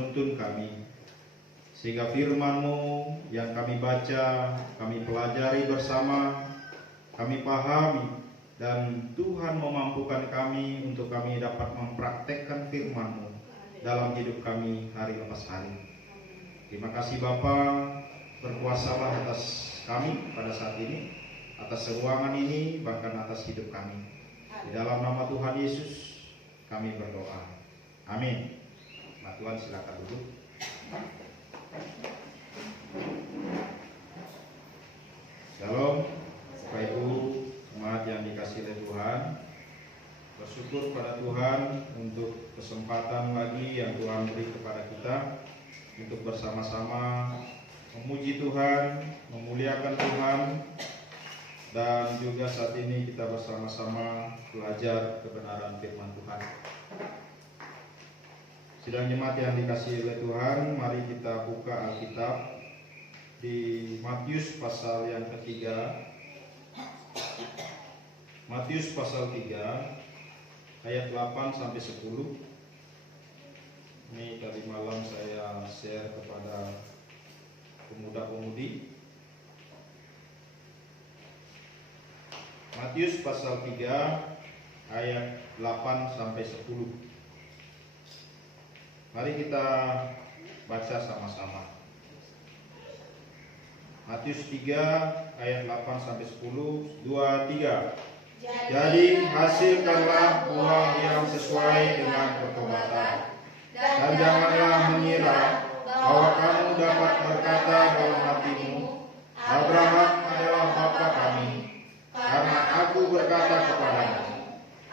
menuntun kami, sehingga firman-Mu yang kami baca, kami pelajari bersama, kami pahami, dan Tuhan memampukan kami untuk kami dapat mempraktekkan firman-Mu dalam hidup kami hari lepas hari. Terima kasih Bapa, berkuasalah atas kami pada saat ini, atas ruangan ini, bahkan atas hidup kami. Di dalam nama Tuhan Yesus kami berdoa. Amin. Nah, Tuhan silakan duduk. Shalom, Bapak Ibu, jemaat yang dikasihi oleh Tuhan. Bersyukur pada Tuhan untuk kesempatan lagi yang Tuhan beri kepada kita untuk bersama-sama memuji Tuhan, memuliakan Tuhan, dan juga saat ini kita bersama-sama belajar kebenaran firman Tuhan. Sidang jemaat yang dikasihi oleh Tuhan, mari kita buka Alkitab di Matius pasal yang ketiga. Matius pasal 3 ayat 8 sampai 10. Ini tadi malam saya share kepada pemuda-pemudi. Matius pasal 3 ayat 8 sampai 10. Mari kita baca sama-sama. Matius 3 ayat 8 sampai 10. 2, 3. Jadi hasilkanlah buah yang sesuai dengan pertobatan, dan janganlah mengira bahwa kamu dapat berkata dalam hatimu, Abraham adalah bapa kami. Karena aku berkata kepadamu,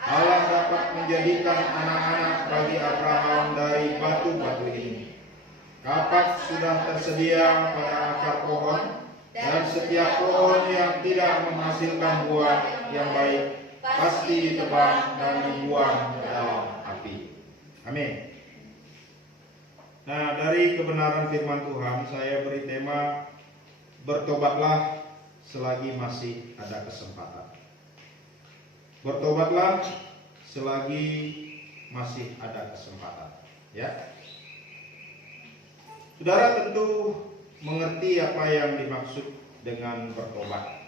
Allah dapat menjadikan anak-anak bagi Abraham dari batu-batu ini. Kapak sudah tersedia pada akar pohon, dan setiap pohon yang tidak menghasilkan buah yang baik pasti ditebang dan dibuang ke dalam api. Amin. Nah, dari kebenaran firman Tuhan saya beri tema, bertobatlah selagi masih ada kesempatan. Bertobatlah selagi masih ada kesempatan. Ya. Saudara tentu mengerti apa yang dimaksud dengan bertobat.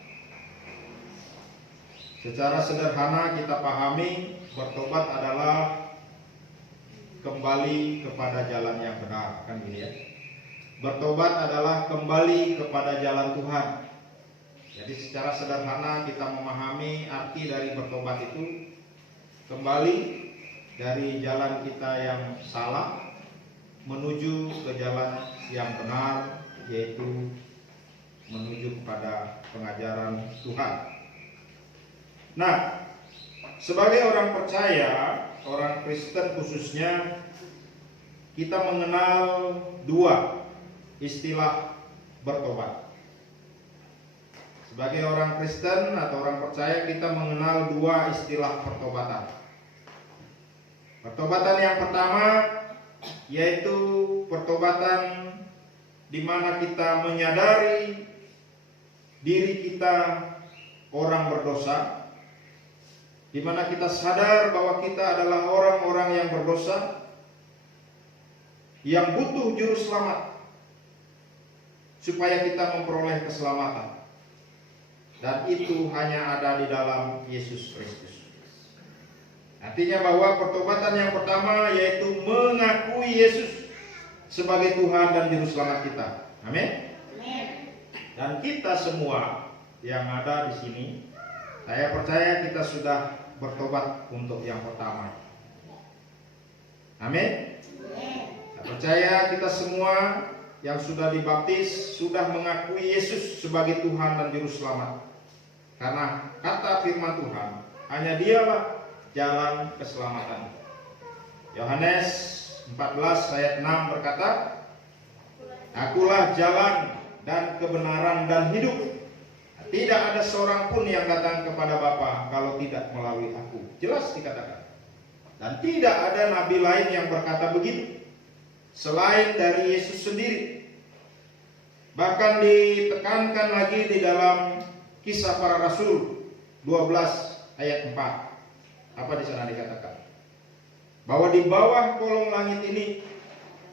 Secara sederhana kita pahami, bertobat adalah kembali kepada jalan yang benar, kan gitu ya. Bertobat adalah kembali kepada jalan Tuhan. Jadi secara sederhana kita memahami arti dari bertobat itu kembali dari jalan kita yang salah menuju ke jalan yang benar, yaitu menuju kepada pengajaran Tuhan. Nah, sebagai orang percaya, orang Kristen khususnya, kita mengenal dua istilah bertobat. Sebagai orang Kristen atau orang percaya, kita mengenal dua istilah pertobatan. Pertobatan yang pertama yaitu pertobatan di mana kita menyadari diri kita orang berdosa, di mana kita sadar bahwa kita adalah orang-orang yang berdosa, yang butuh juru selamat supaya kita memperoleh keselamatan. Dan itu hanya ada di dalam Yesus Kristus. Artinya bahwa pertobatan yang pertama yaitu mengakui Yesus sebagai Tuhan dan juru selamat kita. Amin. Dan kita semua yang ada di sini, saya percaya kita sudah bertobat untuk yang pertama. Amin. Saya percaya kita semua yang sudah dibaptis sudah mengakui Yesus sebagai Tuhan dan juru selamat. Karena kata firman Tuhan, hanya Dialah jalan keselamatan. Yohanes 14 ayat 6 berkata, Akulah jalan dan kebenaran dan hidup. Tidak ada seorang pun yang datang kepada Bapa kalau tidak melalui aku. Jelas dikatakan. Dan tidak ada nabi lain yang berkata begitu selain dari Yesus sendiri. Bahkan ditekankan lagi di dalam Kisah Para Rasul 12 ayat 4. Apa di sana dikatakan? Bahwa di bawah kolong langit ini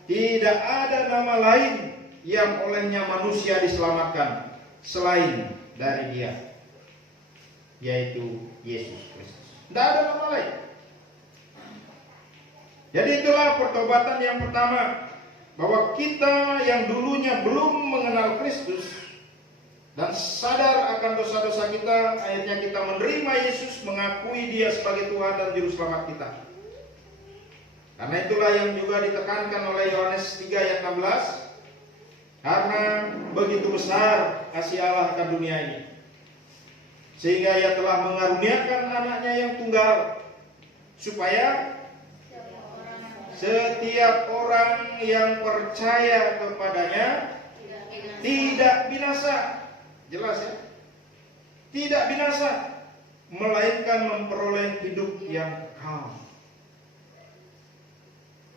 Tidak ada nama lain yang olehnya manusia diselamatkan selain dari Dia, yaitu Yesus Kristus. Tidak ada nama lain. Jadi itulah pertobatan yang pertama, bahwa kita yang dulunya belum mengenal Kristus dan sadar akan dosa-dosa kita, akhirnya kita menerima Yesus, mengakui Dia sebagai Tuhan dan Juru Selamat kita. Karena itulah yang juga ditekankan oleh Yohanes 3 ayat 16. Karena begitu besar kasih Allah akan dunia ini, sehingga Ia telah mengaruniakan anaknya yang tunggal, supaya setiap orang yang percaya kepadanya tidak binasa. Jelas ya? Tidak binasa, melainkan memperoleh hidup yang kekal.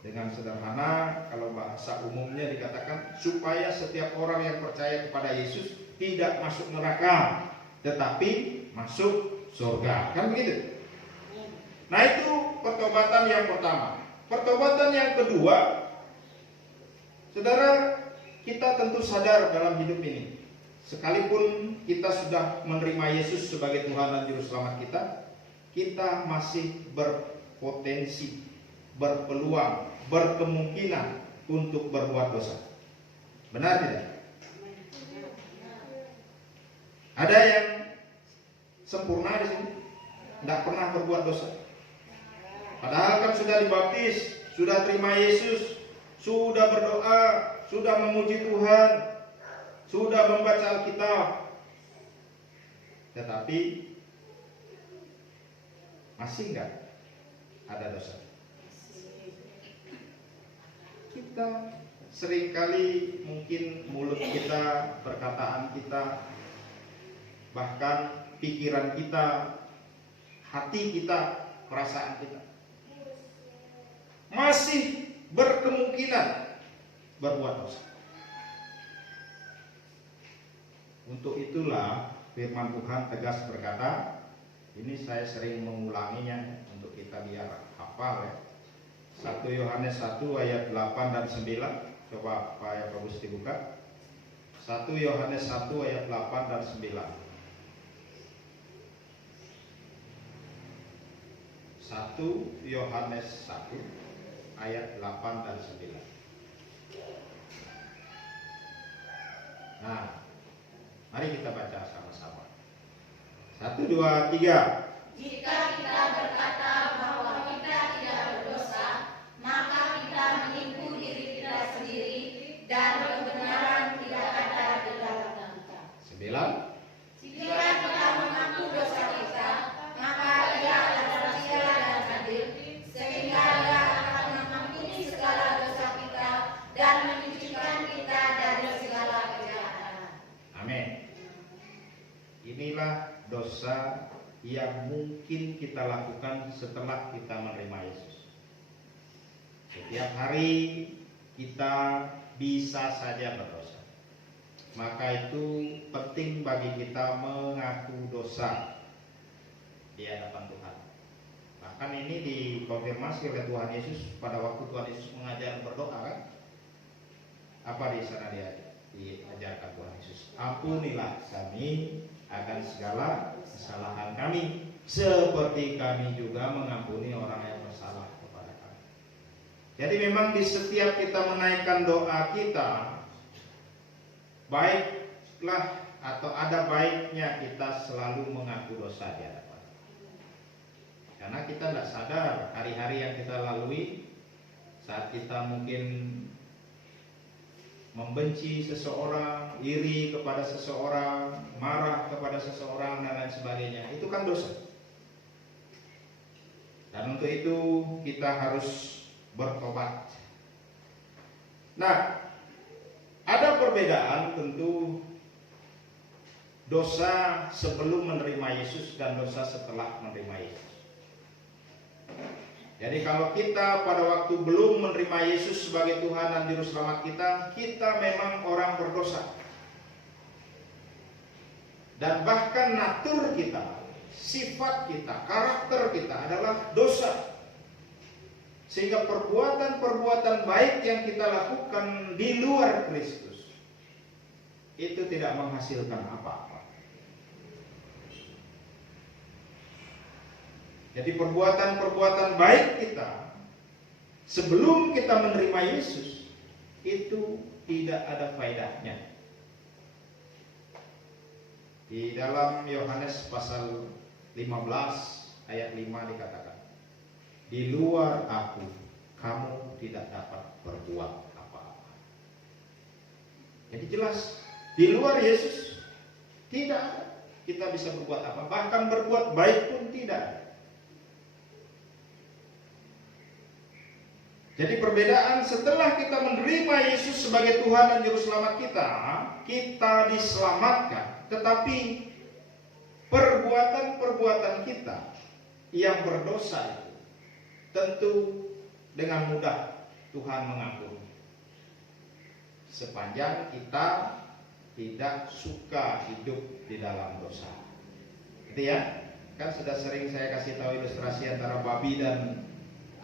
Dengan sederhana, kalau bahasa umumnya dikatakan, supaya setiap orang yang percaya kepada Yesus tidak masuk neraka, tetapi masuk surga. Kan begitu? Nah, itu pertobatan yang pertama. Pertobatan yang kedua, saudara, kita tentu sadar dalam hidup ini, sekalipun kita sudah menerima Yesus sebagai Tuhan dan Juru Selamat kita, kita masih berpotensi, berpeluang, berkemungkinan untuk berbuat dosa. Benar tidak? Ada yang sempurna di sini, tidak pernah berbuat dosa. Padahal kan sudah dibaptis, sudah terima Yesus, sudah berdoa, sudah memuji Tuhan, sudah membaca Alkitab, tetapi masih enggak ada dosa. Kita seringkali mungkin mulut kita, perkataan kita, bahkan pikiran kita, hati kita, perasaan kita masih berkemungkinan berbuat dosa. Untuk itulah firman Tuhan tegas berkata, ini saya sering mengulanginya untuk kita biar hafal ya. 1 Yohanes 1 ayat 8 dan 9. Coba Pak Yakobus dibuka. 1 Yohanes 1 ayat 8 dan 9. 1 Yohanes 1 ayat 8 dan 9. Nah, mari kita baca sama-sama. 1, 2, 3. Jika kita berkata bahwa kita tidak berdosa, maka kita menipu diri kita sendiri dan kebenaran tidak ada di dalam kita. 9. Jika kita mengaku dosa kita, maka Ia adalah setia dan adil, sehingga Ia akan mengampuni segala dosa kita dan menyucikan kita dari segala kejahatan. Amin. Inilah dosa yang mungkin kita lakukan setelah kita menerima Yesus. Setiap hari kita bisa saja berdosa. Maka itu penting bagi kita mengaku dosa di hadapan Tuhan. Bahkan ini dikonfirmasi oleh Tuhan Yesus pada waktu Tuhan Yesus mengajar berdoa kan? Apa di sana diajarkan Tuhan Yesus? Ampunilah kami akan segala kesalahan kami, seperti kami juga mengampuni orang yang bersalah kepada kami. Jadi memang di setiap kita menaikkan doa kita, baiklah atau ada baiknya kita selalu mengaku dosa di hadapan. Karena kita tidak sadar hari-hari yang kita lalui, saat kita mungkin membenci seseorang, iri kepada seseorang, marah kepada seseorang dan lain sebagainya, itu kan dosa. Dan untuk itu kita harus bertobat. Nah, ada perbedaan tentu dosa sebelum menerima Yesus dan dosa setelah menerima Yesus. Jadi kalau kita pada waktu belum menerima Yesus sebagai Tuhan dan Juru Selamat kita, kita memang orang berdosa. Dan bahkan natur kita, sifat kita, karakter kita adalah dosa. Sehingga perbuatan-perbuatan baik yang kita lakukan di luar Kristus itu tidak menghasilkan apa-apa. Jadi perbuatan-perbuatan baik kita sebelum kita menerima Yesus itu tidak ada faedahnya. Di dalam Yohanes pasal 15 ayat 5 dikatakan, di luar aku kamu tidak dapat berbuat apa-apa. Jadi jelas, di luar Yesus tidak ada kita bisa berbuat apa, bahkan berbuat baik pun tidak. Jadi perbedaan setelah kita menerima Yesus sebagai Tuhan dan Juru Selamat kita diselamatkan. Tetapi perbuatan-perbuatan kita yang berdosa itu tentu dengan mudah Tuhan mengampuni. Sepanjang kita tidak suka hidup di dalam dosa. Gitu ya? Kan sudah sering saya kasih tahu ilustrasi antara babi dan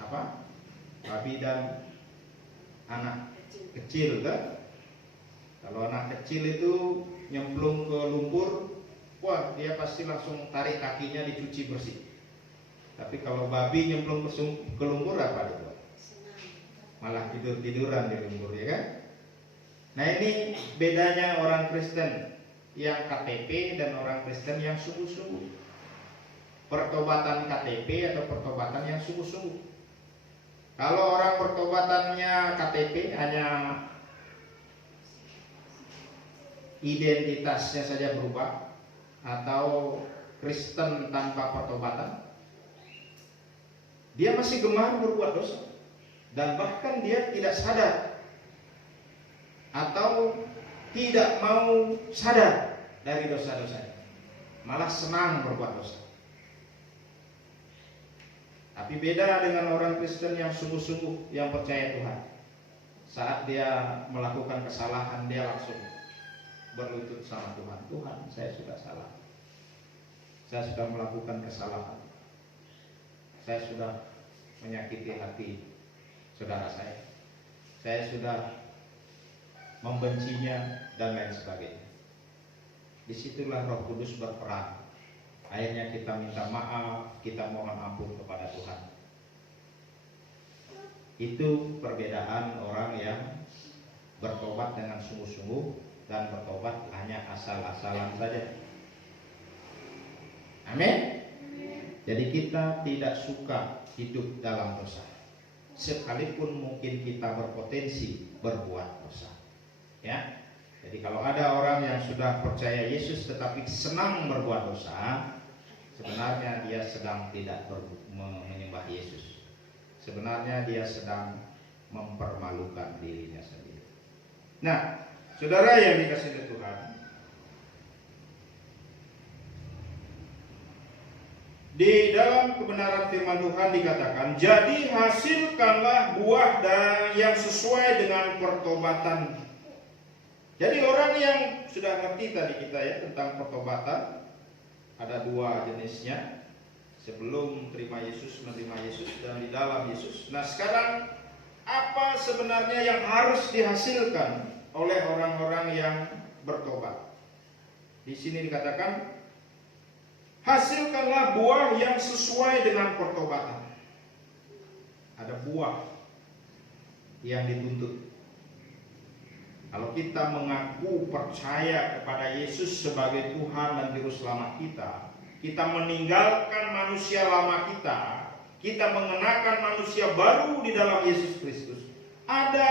apa? Babi dan anak kecil kan? Kalau anak kecil itu nyemplung ke lumpur, wah dia pasti langsung tarik kakinya dicuci bersih. Tapi kalau babi nyemplung ke lumpur apa itu? Malah tidur-tiduran di lumpur, ya kan? Nah ini bedanya orang Kristen yang KTP dan orang Kristen yang sungguh-sungguh. Pertobatan KTP atau pertobatan yang sungguh-sungguh. Kalau orang pertobatannya KTP hanya identitasnya saja berubah, atau Kristen tanpa pertobatan, dia masih gemar berbuat dosa dan bahkan dia tidak sadar atau tidak mau sadar dari dosa-dosanya, malah senang berbuat dosa. Tapi beda dengan orang Kristen yang sungguh-sungguh, yang percaya Tuhan. Saat dia melakukan kesalahan, dia langsung berlutut sama Tuhan. Tuhan, saya sudah salah. Saya sudah melakukan kesalahan. Saya sudah menyakiti hati saudara saya. Saya sudah membencinya dan lain sebagainya. Disitulah Roh Kudus berperan. Akhirnya kita minta maaf, kita mohon ampun kepada Tuhan. Itu perbedaan orang yang bertobat dengan sungguh-sungguh dan bertobat hanya asal-asalan saja. Amin. Jadi kita tidak suka hidup dalam dosa, sekalipun mungkin kita berpotensi berbuat dosa. Ya. Jadi kalau ada orang yang sudah percaya Yesus tetapi senang berbuat dosa, sebenarnya dia sedang tidak menyembah Yesus. Sebenarnya dia sedang mempermalukan dirinya sendiri. Nah, saudara yang dikasihi oleh Tuhan, di dalam kebenaran firman Tuhan dikatakan, jadi hasilkanlah buah yang sesuai dengan pertobatan. Jadi orang yang sudah ngerti tadi kita ya tentang pertobatan, ada dua jenisnya, sebelum terima Yesus, menerima Yesus, dan di dalam Yesus. Nah sekarang apa sebenarnya yang harus dihasilkan oleh orang-orang yang bertobat? Di sini dikatakan, hasilkanlah buah yang sesuai dengan pertobatan. Ada buah yang dituntut. Kalau kita mengaku percaya kepada Yesus sebagai Tuhan dan Juru Selamat kita, kita meninggalkan manusia lama kita mengenakan manusia baru di dalam Yesus Kristus. Ada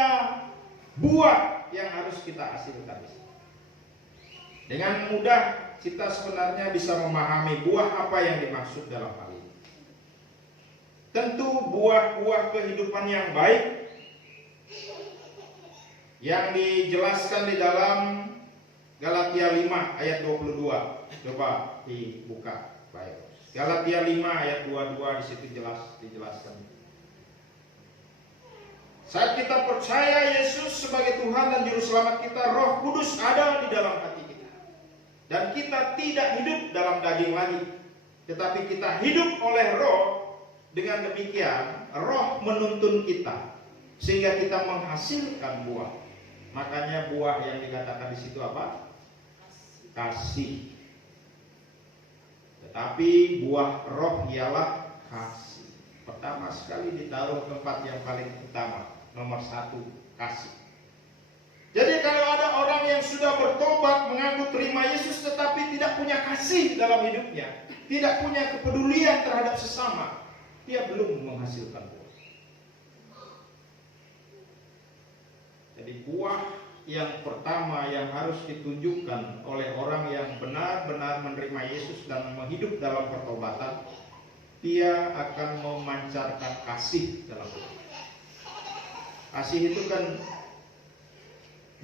buah yang harus kita hasilkan. Dengan mudah kita sebenarnya bisa memahami buah apa yang dimaksud dalam hal ini. Tentu buah-buah kehidupan yang baik yang dijelaskan di dalam Galatia 5 ayat 22. Coba dibuka baik. Galatia 5 ayat 22 di situ dijelaskan. Saat kita percaya Yesus sebagai Tuhan dan Juru Selamat kita, Roh Kudus ada di dalam hati kita. Dan kita tidak hidup dalam daging lagi, tetapi kita hidup oleh Roh. Dengan demikian Roh menuntun kita sehingga kita menghasilkan buah. Makanya buah yang dikatakan di situ apa? Kasih. Tetapi buah roh ialah kasih. Pertama sekali ditaruh tempat yang paling utama, nomor 1, kasih. Jadi kalau ada orang yang sudah bertobat, mengaku terima Yesus, tetapi tidak punya kasih dalam hidupnya, tidak punya kepedulian terhadap sesama, dia belum menghasilkan buah. Jadi buah yang pertama yang harus ditunjukkan oleh orang yang benar-benar menerima Yesus dan hidup dalam pertobatan, dia akan memancarkan kasih dalam hidup. Kasih itu kan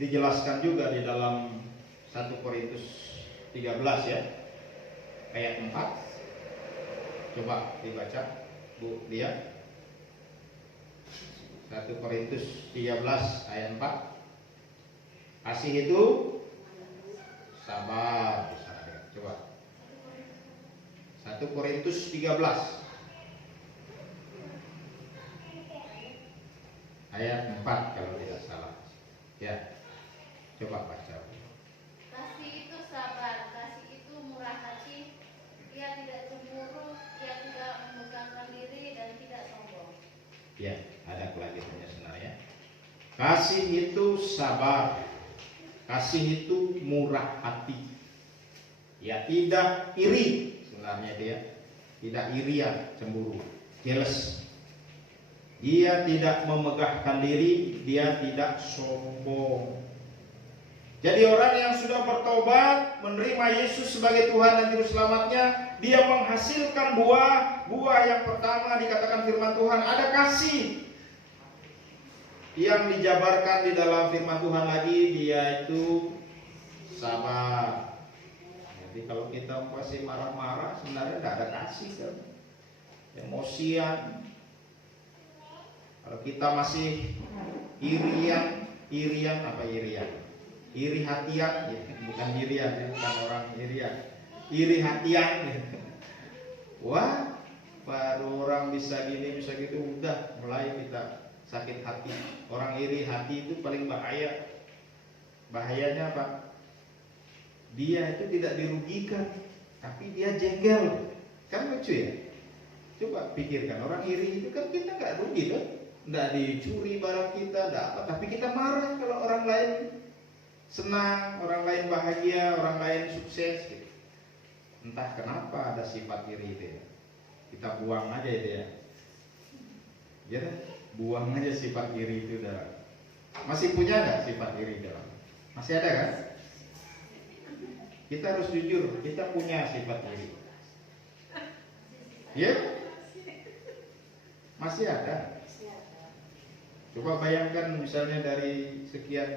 dijelaskan juga di dalam 1 Korintus 13 ya, ayat 4. Coba dibaca, Bu lihat. 1 Korintus 13 ayat 4. Kasih itu sabar. Coba 1 Korintus 13 ayat 4 kalau tidak salah ya. Coba baca. Kasih itu sabar, kasih itu murah hati, ia tidak cemburu, ia tidak membanggakan diri dan tidak sombong. Ya, ada kelanjutannya sebenarnya. Kasih itu sabar, kasih itu murah hati, ya tidak iri. Sebenarnya dia tidak irian, cemburu, jealous. Dia tidak memegahkan diri, dia tidak sombong. Jadi orang yang sudah bertobat, menerima Yesus sebagai Tuhan dan Juru Selamatnya, dia menghasilkan buah. Buah yang pertama dikatakan firman Tuhan, ada kasih. Yang dijabarkan di dalam firman Tuhan lagi, dia itu sabar. Jadi kalau kita masih marah-marah, sebenarnya tidak ada kasih kan? Emosian. Kalau kita masih irian apa irian? Iri hatian, ya, bukan irian, ya, bukan orang irian, iri hatian. Wah, baru orang bisa gini, bisa gitu, udah mulai kita sakit hati. Orang iri hati itu paling bahaya. Bahayanya apa? Dia itu tidak dirugikan, tapi dia jengkel. Kan lucu ya? Coba pikirkan, orang iri itu kan kita nggak rugi kan? Nggak dicuri barang kita, nggak apa, tapi kita marah kalau orang lain senang, orang lain bahagia, orang lain sukses gitu. Entah kenapa ada sifat iri itu ya. Kita buang aja itu ya. Ya, buang aja sifat iri itu dalam. Masih punya nggak sifat iri dalam? Masih ada kan? Kita harus jujur, kita punya sifat iri. Ya? Masih ada. Coba bayangkan misalnya dari sekian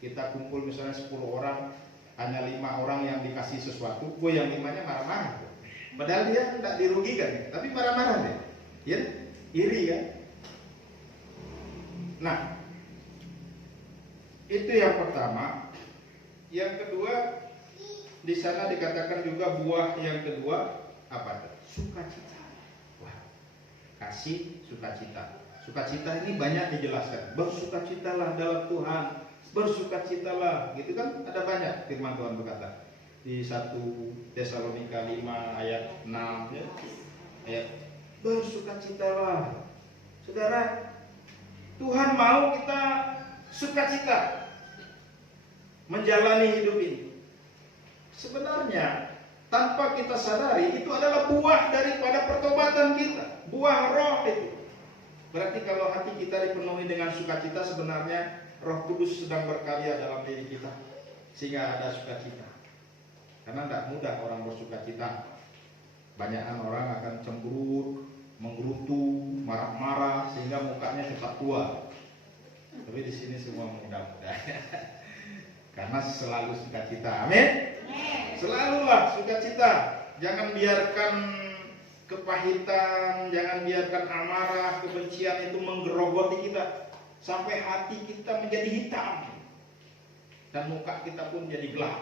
kita kumpul misalnya 10 orang, hanya 5 orang yang dikasih sesuatu, gue yang 5-nya marah-marah. Padahal dia tidak dirugikan, tapi marah-marah deh. Ya, iri kan? Nah, itu yang pertama. Yang kedua, di sana dikatakan juga buah yang kedua apa? Sukacita. Wah, kasih sukacita. Sukacita ini banyak dijelaskan. Bersukacitalah dalam Tuhan. Bersukacitalah, gitu kan? Ada banyak firman Tuhan berkata di 1 Tesalonika 5 ayat 6 ya. Ayat bersukacitalah. Saudara, Tuhan mau kita sukacita menjalani hidup ini. Sebenarnya tanpa kita sadari itu adalah buah daripada pertobatan kita. Buah roh itu. Berarti kalau hati kita dipenuhi dengan sukacita, sebenarnya Roh Kudus sedang berkarya dalam diri kita sehingga ada sukacita. Karena tidak mudah orang bersukacita. Banyakan orang akan cemberut, menggerutu, marah-marah sehingga mukanya cepat tua. Tapi di sini semua mudah-mudah. Karena selalu sukacita. Amin. Selalulah sukacita. Jangan biarkan kepahitan, jangan biarkan amarah, kebencian itu menggerogoti kita sampai hati kita menjadi hitam dan muka kita pun menjadi gelap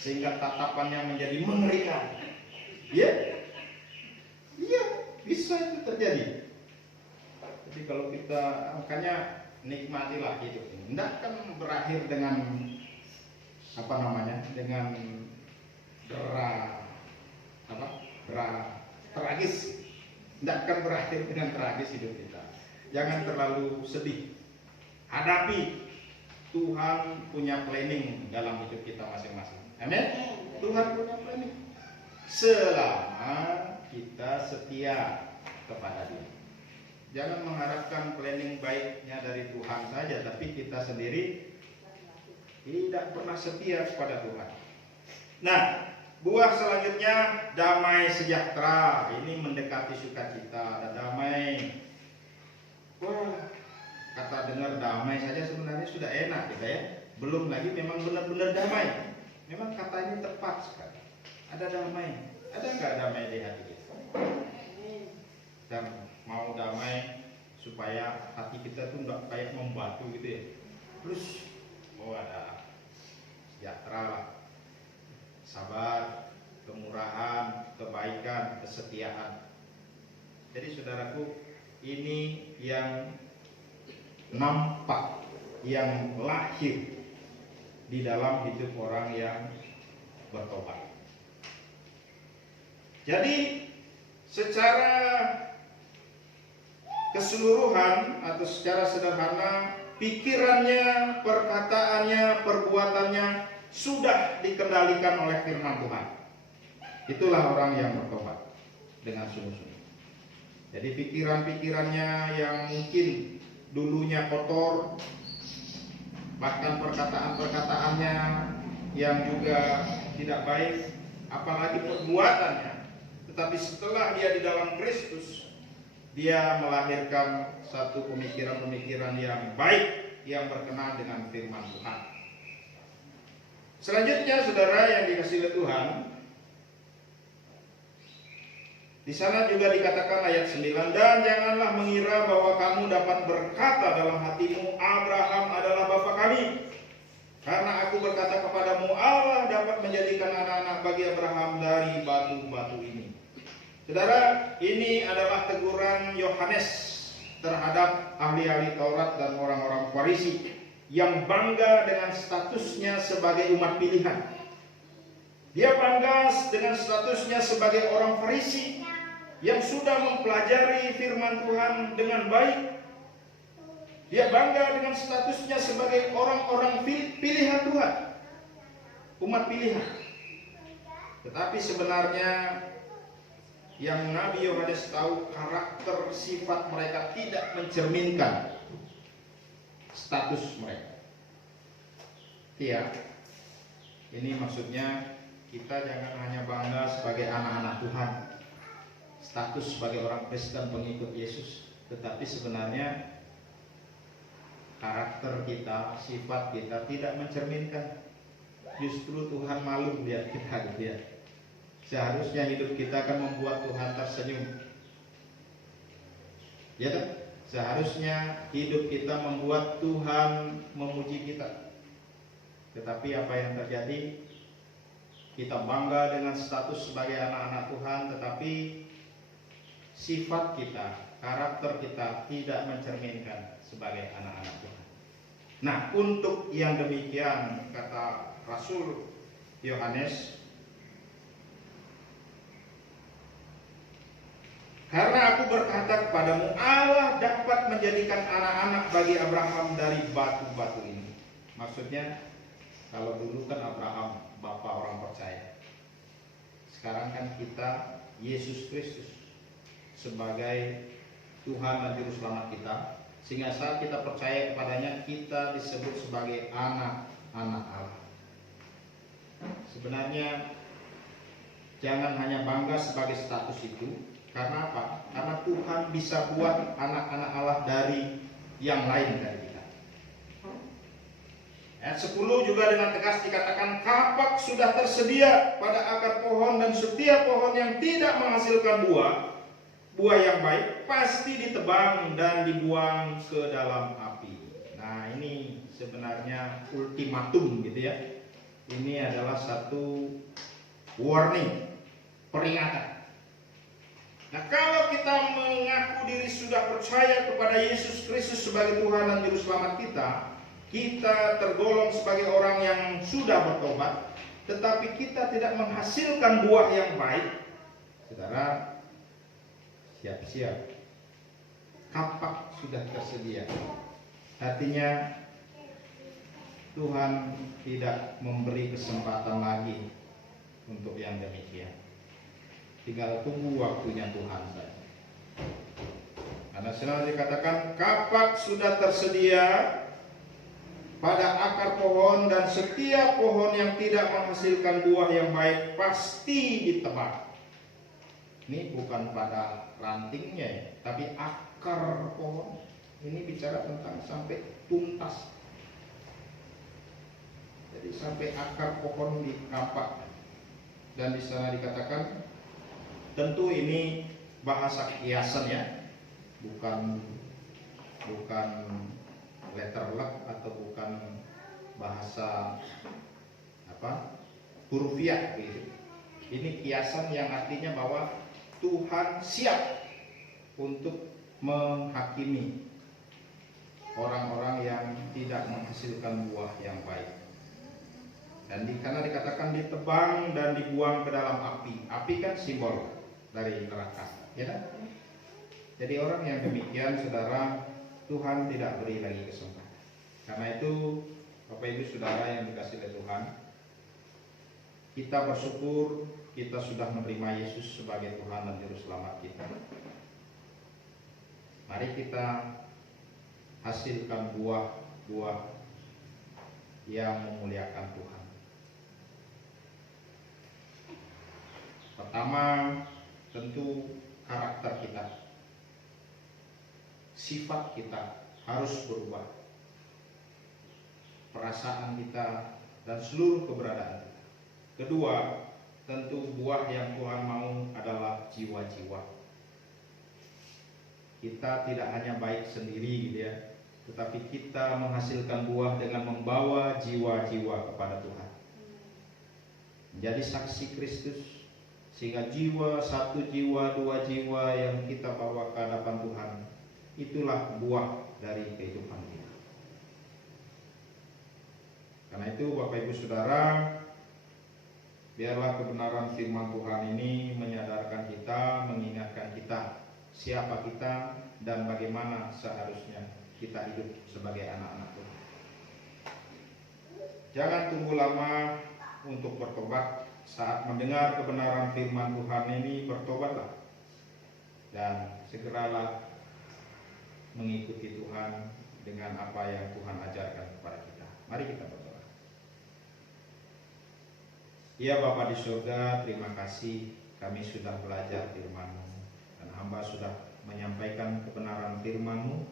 sehingga tatapannya menjadi mengerikan. Ya, iya, Bisa itu terjadi. Jadi kalau kita, makanya nikmatilah hidup ini. Tidak akan berakhir dengan dengan tragis. Tidak akan berakhir dengan tragis hidup kita. Jangan terlalu sedih. Hadapi, Tuhan punya planning dalam hidup kita masing-masing. Amin. Tuhan punya planning selama kita setia kepada Dia. Jangan mengharapkan planning baiknya dari Tuhan saja, tapi kita sendiri tidak pernah setia kepada Tuhan. Nah, buah selanjutnya damai sejahtera. Ini mendekati sukacita. Ada damai. Wah, kata dengar damai saja sebenarnya sudah enak gitu ya. Belum lagi memang benar-benar damai. Memang katanya tepat sekali. Ada damai. Ada nggak damai di hati kita? Dan mau damai supaya hati kita tuh nggak kayak membatu gitu ya. Terus ada sejahtera lah, sabar, kemurahan, kebaikan, kesetiaan. Jadi saudaraku, ini yang nampak, yang lahir di dalam hidup orang yang bertobat. Jadi secara keseluruhan atau secara sederhana, pikirannya, perkataannya, perbuatannya sudah dikendalikan oleh firman Tuhan. Itulah orang yang bertobat dengan sungguh-sungguh. Jadi pikiran-pikirannya yang mungkin dulunya kotor, bahkan perkataan-perkataannya yang juga tidak baik, apalagi perbuatannya. Tetapi setelah dia di dalam Kristus, dia melahirkan satu pemikiran-pemikiran yang baik, yang berkenan dengan firman Tuhan. Selanjutnya, saudara yang dikasihi oleh Tuhan, di sana juga dikatakan ayat 9, dan janganlah mengira bahwa kamu dapat berkata dalam hatimu, Abraham adalah bapa kami. Karena aku berkata kepadamu, Allah dapat menjadikan anak-anak bagi Abraham dari batu-batu ini. Saudara, ini adalah teguran Yohanes terhadap ahli-ahli Taurat dan orang-orang Farisi yang bangga dengan statusnya sebagai umat pilihan. Dia bangga dengan statusnya sebagai orang Farisi yang sudah mempelajari firman Tuhan dengan baik. Dia bangga dengan statusnya sebagai orang-orang pilihan Tuhan, umat pilihan. Tetapi sebenarnya yang Nabi Yohanes tahu, karakter sifat mereka tidak mencerminkan status mereka. Iya, ini maksudnya kita jangan hanya bangga sebagai anak-anak Tuhan, status sebagai orang Kristen pengikut Yesus, tetapi sebenarnya karakter kita, sifat kita tidak mencerminkan. Justru Tuhan malu melihat kita gitu ya. Seharusnya hidup kita akan membuat Tuhan tersenyum. Ya kan? Seharusnya hidup kita membuat Tuhan memuji kita. Tetapi apa yang terjadi? Kita bangga dengan status sebagai anak-anak Tuhan, tetapi sifat kita, karakter kita tidak mencerminkan sebagai anak-anak Tuhan. Nah, untuk yang demikian, kata Rasul Yohanes, karena aku berkata kepadamu, Allah dapat menjadikan anak-anak bagi Abraham dari batu-batu ini. Maksudnya, kalau dulu kan Abraham bapa orang percaya. Sekarang kan kita Yesus Kristus sebagai Tuhan dan Juru Selamat kita. Sehingga saat kita percaya kepadanya, kita disebut sebagai anak-anak Allah. Sebenarnya jangan hanya bangga sebagai status itu. Karena apa? Karena Tuhan bisa buat anak-anak Allah dari yang lain dari kita. Ayat 10 juga dengan tegas dikatakan, kapak sudah tersedia pada akar pohon, dan setiap pohon yang tidak menghasilkan buah yang baik pasti ditebang dan dibuang ke dalam api. Nah, ini sebenarnya ultimatum gitu ya. Ini adalah satu warning, peringatan. Nah, kalau kita mengaku diri sudah percaya kepada Yesus Kristus sebagai Tuhan dan Juru Selamat kita, kita tergolong sebagai orang yang sudah bertobat, tetapi kita tidak menghasilkan buah yang baik. Saudara, siap-siap. Kapak sudah tersedia. Artinya Tuhan tidak memberi kesempatan lagi untuk yang demikian. Tinggal tunggu waktunya Tuhan saja. Karena selalu dikatakan kapak sudah tersedia pada akar pohon, dan setiap pohon yang tidak menghasilkan buah yang baik pasti ditebang. Ini bukan pada rantingnya ya, tapi akar pohon. Ini bicara tentang sampai tuntas. Jadi sampai akar pohon dikapak. Dan di sana dikatakan, tentu ini bahasa kiasan ya, bukan letterluck atau bukan bahasa hurufiah gitu. Ini kiasan yang artinya bahwa Tuhan siap untuk menghakimi orang-orang yang tidak menghasilkan buah yang baik. Dan karena dikatakan ditebang dan dibuang ke dalam api. Api kan simbol dari neraka, ya kan? Jadi orang yang demikian, saudara, Tuhan tidak beri lagi kesempatan. Karena itu, Bapak Ibu Saudara yang dikasihi oleh Tuhan, kita bersyukur kita sudah menerima Yesus sebagai Tuhan dan Juru Selamat kita. Mari kita hasilkan buah-buah yang memuliakan Tuhan. Pertama, tentu karakter kita, sifat kita harus berubah, perasaan kita dan seluruh keberadaan kita. Kedua, tentu buah yang Tuhan mau adalah jiwa-jiwa. Kita tidak hanya baik sendiri gitu ya, tetapi kita menghasilkan buah dengan membawa jiwa-jiwa kepada Tuhan, menjadi saksi Kristus. Sehingga jiwa, satu jiwa, dua jiwa yang kita bawa ke hadapan Tuhan, itulah buah dari kehidupan kita. Karena itu Bapak Ibu Saudara, biarlah kebenaran firman Tuhan ini menyadarkan kita, mengingatkan kita siapa kita dan bagaimana seharusnya kita hidup sebagai anak-anak Tuhan. Jangan tunggu lama untuk bertobat. Saat mendengar kebenaran firman Tuhan ini, bertobatlah dan segeralah mengikuti Tuhan dengan apa yang Tuhan ajarkan kepada kita. Mari kita berdoa. Ya Bapa di surga, terima kasih kami sudah belajar firman-Mu, dan hamba sudah menyampaikan kebenaran firman-Mu.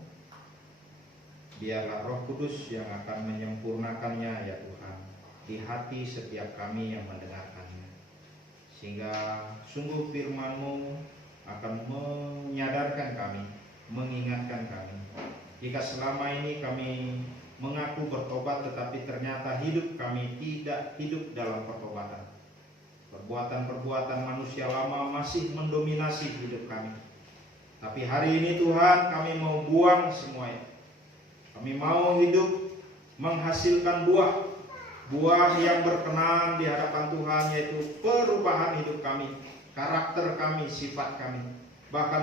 Biarlah Roh Kudus yang akan menyempurnakannya ya Tuhan di hati setiap kami yang mendengarkannya, sehingga sungguh firman-Mu akan menyadarkan kami, mengingatkan kami, jika selama ini kami mengaku bertobat tetapi ternyata hidup kami tidak hidup dalam pertobatan. Perbuatan-perbuatan manusia lama masih mendominasi hidup kami. Tapi hari ini Tuhan, kami mau buang semuanya. Kami mau hidup menghasilkan buah yang berkenan di hadapan Tuhan, yaitu perubahan hidup kami, karakter kami, sifat kami, bahkan